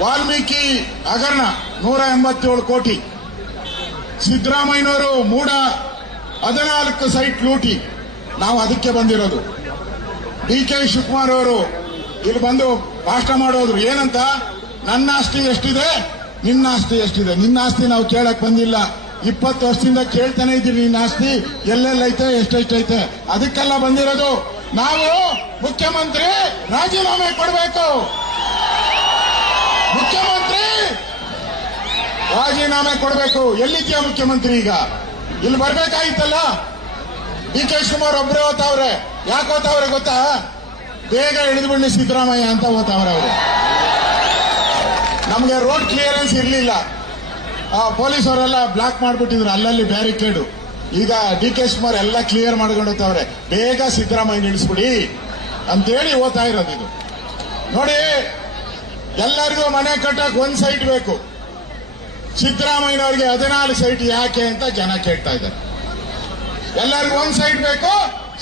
ವಾಲ್ಮೀಕಿ ಹಗರಣ ನೂರ ಎಂಬತ್ತೇಳು ಕೋಟಿ. ಸಿದ್ದರಾಮಯ್ಯನವರು ಮೂಡ ಹದಿನಾಲ್ಕು ಸೈಟ್ ಲೂಟಿ. ನಾವು ಅದಕ್ಕೆ ಬಂದಿರೋದು. ಡಿ ಕೆ ಶಿವಕುಮಾರ್ ಅವರು ಇಲ್ಲಿ ಬಂದು ಭಾಷಣ ಮಾಡೋದ್ರು. ಏನಂತ? ನನ್ನ ಆಸ್ತಿ ಎಷ್ಟಿದೆ? ನಿನ್ನ ಆಸ್ತಿ ಎಷ್ಟಿದೆ? ನಿನ್ನ ಆಸ್ತಿ ನಾವು ಕೇಳಕ್ ಬಂದಿಲ್ಲ. ಇಪ್ಪತ್ತು ವರ್ಷದಿಂದ ಕೇಳ್ತಾನೆ ಇದ್ದೀವಿ ನಿನ್ನ ಆಸ್ತಿ. ಎಲ್ಲೆಲ್ಲೈತೆ ಎಷ್ಟೆಷ್ಟೈತೆ ಅದಕ್ಕೆಲ್ಲ ಬಂದಿರೋದು. ನಾವು ಮುಖ್ಯಮಂತ್ರಿ ರಾಜೀನಾಮೆ ಕೊಡಬೇಕು. ಮುಖ್ಯಮಂತ್ರಿ! ರಾಜೀನಾಮೆ ಕೊಡಬೇಕು. ಎಲ್ಲಿದ್ಯಾ ಮುಖ್ಯಮಂತ್ರಿ ಈಗ? ಇಲ್ಲಿ ಬರ್ಬೇಕಾಗಿತ್ತಲ್ಲ? ಡಿ ಕೆ ಶಿವಕುಮಾರ್ ಒಬ್ಬರೇ ಓದ್ತಾವ್ರೆ. ಯಾಕೆ ಓದ್ತಾವ್ರೆ ಗೊತ್ತಾ? ಬೇಗ ಹಿಡಿದುಬಿಡ್ಲಿ ಸಿದ್ದರಾಮಯ್ಯ ಅಂತ ಓದ್ತಾವ್ರೆ ಅವರು. ನಮಗೆ ರೋಡ್ ಕ್ಲಿಯರೆನ್ಸ್ ಇರಲಿಲ್ಲ. ಪೊಲೀಸ್ ಅವರೆಲ್ಲ ಬ್ಲಾಕ್ ಮಾಡಿಬಿಟ್ಟಿದ್ರು. ಅಲ್ಲಲ್ಲಿ ಬ್ಯಾರಿಕೇಡು ಈಗ ಡಿ ಕೆ ಶಿವಕುಮಾರ್ ಎಲ್ಲ ಕ್ಲಿಯರ್ ಮಾಡ್ಕೊಂಡು ಹೋಗ್ತಾವ್ರೆ. ಬೇಗ ಸಿದ್ದರಾಮಯ್ಯ ನಿಲ್ಲಿಸ್ಬಿಡಿ. ಅಂತೇಳಿ ಓದ್ತಾ ಇರೋದು ಇದು. ನೋಡಿ ಎಲ್ಲರಿಗೂ ಮನೆ ಕಟ್ಟಕ್ ಒಂದ್ ಸೈಟ್ ಬೇಕು. ಸಿದ್ದರಾಮಯ್ಯನವ್ರಿಗೆ ಹದಿನಾಲ್ಕು ಸೈಟ್ ಯಾಕೆ ಅಂತ ಜನ ಕೇಳ್ತಾ ಇದ್ದಾರೆ. ಎಲ್ಲರಿಗೂ ಒಂದ್ ಸೈಟ್ ಬೇಕು,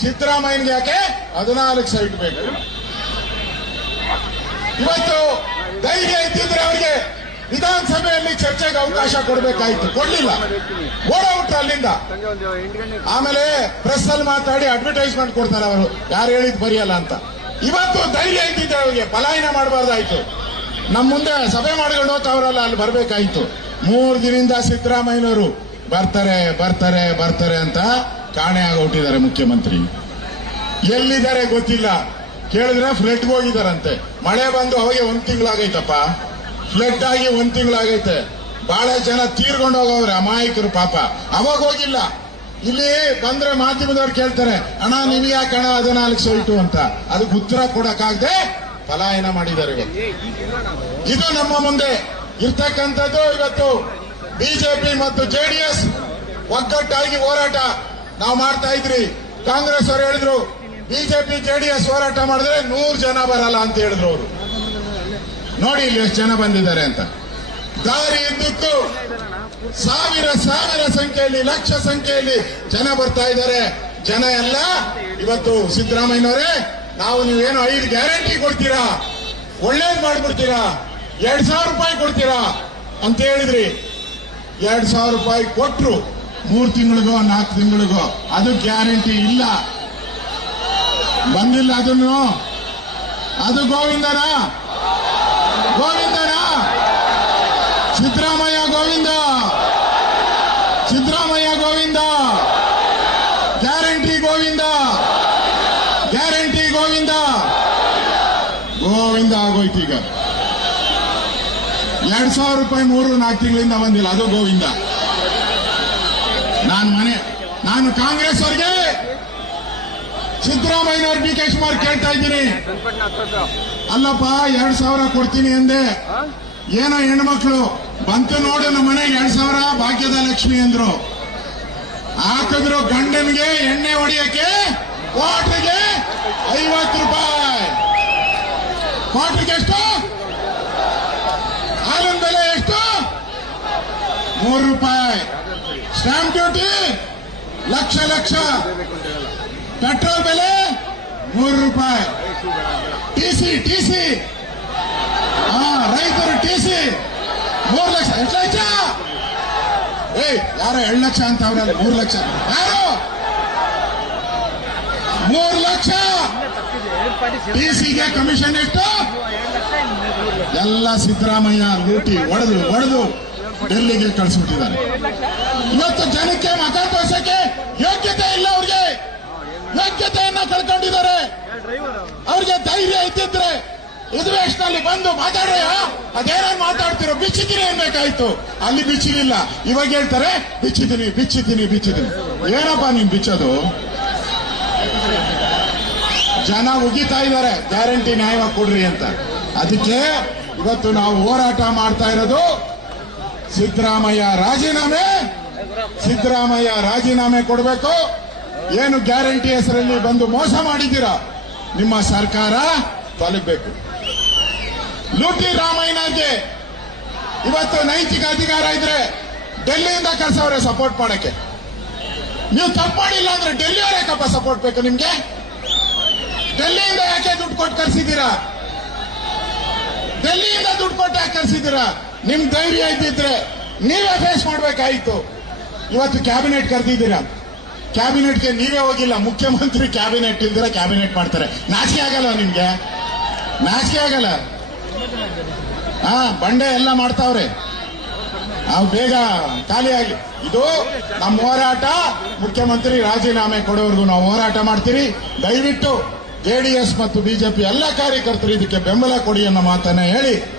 ಸಿದ್ದರಾಮಯ್ಯನಿಗೆ ಯಾಕೆ ಹದಿನಾಲ್ಕು ಸೈಟ್ ಬೇಕು. ಇವತ್ತು ಧೈರ್ಯ ಇದ್ದಿದ್ರೆ ಅವರಿಗೆ ವಿಧಾನಸಭೆಯಲ್ಲಿ ಚರ್ಚೆಗೆ ಅವಕಾಶ ಕೊಡಬೇಕಾಯ್ತು. ಕೊಡ್ಲಿಲ್ಲ. ಓಡೌಟ್ ಅಲ್ಲಿಂದ. ಆಮೇಲೆ ಪ್ರೆಸ್ ಅಲ್ಲಿ ಮಾತಾಡಿ ಅಡ್ವರ್ಟೈಸ್ಮೆಂಟ್ ಕೊಡ್ತಾರೆ ಅವರು. ಯಾರು ಹೇಳಿದ್ ಬರೆಯಲ್ಲ ಅಂತ. ಇವತ್ತು ಧೈರ್ಯ ಇದ್ದಿದ್ದೆ ಅವರಿಗೆ ಪಲಾಯನ ಮಾಡಬಾರ್ದಾಯ್ತು. ನಮ್ಮ ಮುಂದೆ ಸಭೆ ಮಾಡ್ಕೊಂಡು ಹೋಗ್ತಾವ್ರಲ್ಲ ಅಲ್ಲಿ ಬರ್ಬೇಕಾಯ್ತು. ಮೂರು ದಿನದಿಂದ ಸಿದ್ದರಾಮಯ್ಯನವರು ಬರ್ತಾರೆ ಬರ್ತಾರೆ ಬರ್ತಾರೆ ಅಂತ ಕಾಣೆ ಆಗೋಟಿದ್ದಾರೆ ಮುಖ್ಯಮಂತ್ರಿ. ಎಲ್ಲಿದ್ದಾರೆ ಗೊತ್ತಿಲ್ಲ. ಕೇಳಿದ್ರೆ ಫ್ಲಡ್ಗೆ ಹೋಗಿದಾರಂತೆ ಮಳೆ ಬಂದು ಅವಾಗೆ ಒಂದು ತಿಂಗಳಾಗೈತಪ್ಪ. ಫ್ಲಡ್ ಆಗಿ ಒಂದು ತಿಂಗಳಾಗೈತೆ. ಬಹಳ ಜನ ತೀರ್ಕೊಂಡು ಹೋಗವ್ರೆ ಅಮಾಯಕರು ಪಾಪ. ಅವಾಗ ಹೋಗಿಲ್ಲ. ಇಲ್ಲಿ ಬಂದ್ರೆ ಮಾಧ್ಯಮದವ್ರು ಕೇಳ್ತಾರೆ, ಅಣ್ಣ, ನಿಮ್ಗೆ ಯಾಕೆ ಹಣ ಹದಿನಾಲ್ಕು ಸೈಟು ಅಂತ. ಅದಕ್ಕೆ ಉತ್ತರ ಕೊಡಕ್ಕಾಗದೆ ಪಲಾಯನ ಮಾಡಿದ್ದಾರೆ ಇದು ನಮ್ಮ ಮುಂದೆ ಇರ್ತಕ್ಕಂಥದ್ದು ಇವತ್ತು ಬಿಜೆಪಿ ಮತ್ತು ಜೆಡಿಎಸ್ ಒಗ್ಗಟ್ಟಾಗಿ ಹೋರಾಟ ನಾವು ಮಾಡ್ತಾ ಇದ್ರಿ. ಕಾಂಗ್ರೆಸ್ ಅವರು ಹೇಳಿದ್ರು, ಬಿಜೆಪಿ, ಜೆಡಿಎಸ್ ಹೋರಾಟ ಮಾಡಿದ್ರೆ ನೂರು ಜನ ಬರಲ್ಲ ಅಂತ ಹೇಳಿದ್ರು ಅವರು. ನೋಡಿ ಇಲ್ಲಿ ಎಷ್ಟು ಜನ ಬಂದಿದ್ದಾರೆ ಅಂತ. ದಾರಿ ಇದ್ದಿತ್ತು. ಸಾವಿರ ಸಾವಿರ ಸಂಖ್ಯೆಯಲ್ಲಿ, ಲಕ್ಷ ಸಂಖ್ಯೆಯಲ್ಲಿ ಜನ ಬರ್ತಾ ಇದ್ದಾರೆ. ಜನ ಎಲ್ಲ ಇವತ್ತು ಸಿದ್ದರಾಮಯ್ಯನವರೇ ನಾವು ನೀವೇನು ಐದು ಗ್ಯಾರಂಟಿ ಕೊಡ್ತೀರಾ? ಒಳ್ಳೇದು ಮಾಡ್ಬಿಡ್ತೀರಾ? ಎರಡ್ ಸಾವಿರ ರೂಪಾಯಿ ಕೊಡ್ತೀರಾ? ಅಂತ ಹೇಳಿದ್ರಿ. ಎರಡ್ ಸಾವಿರ ರೂಪಾಯಿ ಕೊಟ್ಟರು ಮೂರು ತಿಂಗಳಿಗೋ, ನಾಲ್ಕು ತಿಂಗಳಿಗೋ, ಅದು ಗ್ಯಾರಂಟಿ ಇಲ್ಲ. ಬಂದಿಲ್ಲ ಅದನ್ನು. ಅದು ಗೋವಿಂದನ. ಗೋವಿಂದನ. ಸಿದ್ದರಾಮಯ್ಯ ಗೋವಿಂದ. ಸಿದ್ದರಾಮಯ್ಯ ಗೋವಿಂದ. ಗ್ಯಾರಂಟಿ ಗೋವಿಂದ. ಗ್ಯಾರಂಟಿ ಗೋವಿಂದ. ಗೋವಿಂದ ಆಗೋಯ್ತು ಈಗ. ಎರಡ್ ಸಾವಿರ ರೂಪಾಯಿ ಮೂರು ನಾಲ್ಕು ತಿಂಗಳಿಂದ ಬಂದಿಲ್ಲ, ಅದು ಗೋವಿಂದ. ನಾನು ಮನೆ, ನಾನು ಕಾಂಗ್ರೆಸ್ ಅವ್ರಿಗೆ ಸಿದ್ದರಾಮಯ್ಯನವ್ರು ಡಿ ಕೆ ಶಿವಕುಮಾರ್ ಕೇಳ್ತಾ ಇದ್ದೀನಿ. ಅಲ್ಲಪ್ಪ, ಎರಡ್ ಸಾವಿರ ಕೊಡ್ತೀನಿ ಎಂದೆ ಏನೋ ಹೆಣ್ಮಕ್ಳು, ಬಂತು ನೋಡು ನಮ್ಮ ಮನೆಗೆ ಎರಡ್ ಸಾವಿರ, ಭಾಗ್ಯದ ಲಕ್ಷ್ಮಿ ಅಂದ್ರು. ಹಾಕಿದ್ರು ಗಂಡನಿಗೆ ಎಣ್ಣೆ ಹೊಡಿಯಕ್ಕೆ ಕ್ವಾಟ್ರಿಗೆ ಐವತ್ತು ರೂಪಾಯಿ ಕ್ವಾಟ್ರಿಗೆ ಎಷ್ಟು ಹಾಲಿನ ಬೆಲೆ ಎಷ್ಟು ಮೂರು ರೂಪಾಯಿ stamp duty lakh lakh petrol ಬೆಲೆ ಮೂರು ರೂಪಾಯಿ ಟಿಸಿ ಟಿಸಿ ಹಾ ರೈತರು ಟಿಸಿ ಮೂರು ಲಕ್ಷ ಎಷ್ಟು ಲಕ್ಷ ಏಯ್ ಯಾರೋ ಎರಡು ಲಕ್ಷ ಅಂತ ಅವ್ರಲ್ಲ ಮೂರು ಲಕ್ಷ ಯಾರು ಮೂರು ಲಕ್ಷ ಟಿಸಿಗೆ ಕಮಿಷನ್ ಎಷ್ಟು? ಎಲ್ಲ ಸಿದ್ದರಾಮಯ್ಯ ಲೂಟಿ ಒಡೆದು ಒಡೆದು ಡೆಲ್ಲಿಗೆ ಕಳಿಸ್ಬಿಟ್ಟಿದ್ದಾರೆ. ಇವತ್ತು ಜನಕ್ಕೆ ಮತ ತೋರ್ಸಕ್ಕೆ ಯೋಗ್ಯತೆ ಇಲ್ಲ ಅವ್ರಿಗೆ. ಯೋಗ್ಯತೆಯನ್ನ ಕಳ್ಕೊಂಡಿದ್ದಾರೆ. ಅವ್ರಿಗೆ ಧೈರ್ಯ ಇದ್ದಿದ್ರೆ ನಲ್ಲಿ ಬಂದು ಮಾತಾಡ್ರಿ ಅದೇನೇನ್ ಮಾತಾಡ್ತಿರೋ, ಬಿಚ್ಚಿದ್ದೀನಿ ಅನ್ಬೇಕಾಯ್ತು ಅಲ್ಲಿ ಬಿಚ್ಚಿಲಿಲ್ಲ ಇವಾಗ ಹೇಳ್ತಾರೆ, ಬಿಚ್ಚಿದ್ದೀನಿ ಬಿಚ್ಚಿದ್ದೀನಿ ಬಿಚ್ಚಿದ್ದೀನಿ. ಏನಪ್ಪಾ ನೀನ್ ಬಿಚ್ಚೋದು? ಜನ ಉಗಿತಾ ಇದ್ದಾರೆ. ಗ್ಯಾರಂಟಿ ನ್ಯಾಯವಾಗಿ ಕೊಡ್ರಿ ಅಂತ. ಅದಕ್ಕೆ ಇವತ್ತು ನಾವು ಹೋರಾಟ ಮಾಡ್ತಾ ಇರೋದು ಸಿದ್ದರಾಮಯ್ಯ ರಾಜೀನಾಮೆ. ಸಿದ್ದರಾಮಯ್ಯ ರಾಜೀನಾಮೆ ಕೊಡಬೇಕು. ಏನು ಗ್ಯಾರಂಟಿ ಹೆಸರಲ್ಲಿ ಬಂದು ಮೋಸ ಮಾಡಿದ್ದೀರಾ? ನಿಮ್ಮ ಸರ್ಕಾರ ತೊಲಗಬೇಕು. ಲೂಟಿ ರಾಮಯ್ಯನಿಗೆ ಇವತ್ತು ನೈತಿಕ ಅಧಿಕಾರ ಇದ್ರೆ ಡೆಲ್ಲಿಯಿಂದ ಕರ್ಸವ್ರೆ ಸಪೋರ್ಟ್ ಮಾಡಕ್ಕೆ. ನೀವು ತಪ್ಪು ಮಾಡಿಲ್ಲ ಅಂದ್ರೆ ಡೆಲ್ಲಿಯವರೇ ಕಪ್ಪ ಸಪೋರ್ಟ್ ಬೇಕು ನಿಮ್ಗೆ? ಡೆಲ್ಲಿಯಿಂದ ಯಾಕೆ ದುಡ್ಡು ಕೊಟ್ಟು ಕಳ್ಸಿದ್ದೀರಾ ಡೆಲ್ಲಿಯಿಂದ ದುಡ್ಡು ಕೊಟ್ಟು ಯಾಕೆ ಕರೆಸಿದ್ದೀರಾ? ನಿಮ್ ಧೈರ್ಯ ಇದ್ದಿದ್ರೆ ನೀವೇ ಫೇಸ್ ಮಾಡ್ಬೇಕಾಯ್ತು. ಇವತ್ತು ಕ್ಯಾಬಿನೆಟ್ ಕರೆದಿದ್ದೀರಾ? ಕ್ಯಾಬಿನೆಟ್ಗೆ ನೀವೇ ಹೋಗಿಲ್ಲ, ಮುಖ್ಯಮಂತ್ರಿ ಕ್ಯಾಬಿನೆಟ್ ಇಲ್ದಿರ ಕ್ಯಾಬಿನೆಟ್ ಮಾಡ್ತಾರೆ. ನಾಚಿಕೆ ಆಗಲ್ಲ ನಿಮ್ಗೆ? ನಾಚಿಕೆ ಆಗಲ್ಲ? ಹಾ, ಬಂಡೆ ಎಲ್ಲ ಮಾಡ್ತಾವ್ರೆ. ನಾವು ಬೇಗ ಖಾಲಿಯಾಗಿ. ಇದು ನಮ್ಮ ಹೋರಾಟ. ಮುಖ್ಯಮಂತ್ರಿ ರಾಜೀನಾಮೆ ಕೊಡೋವರೆಗೂ ನಾವು ಹೋರಾಟ ಮಾಡ್ತೀರಿ. ದಯವಿಟ್ಟು ಜೆಡಿಎಸ್ ಮತ್ತು ಬಿಜೆಪಿ ಎಲ್ಲ ಕಾರ್ಯಕರ್ತರು ಇದಕ್ಕೆ ಬೆಂಬಲ ಕೊಡಿ ಅನ್ನೋ ಮಾತನ್ನ ಹೇಳಿ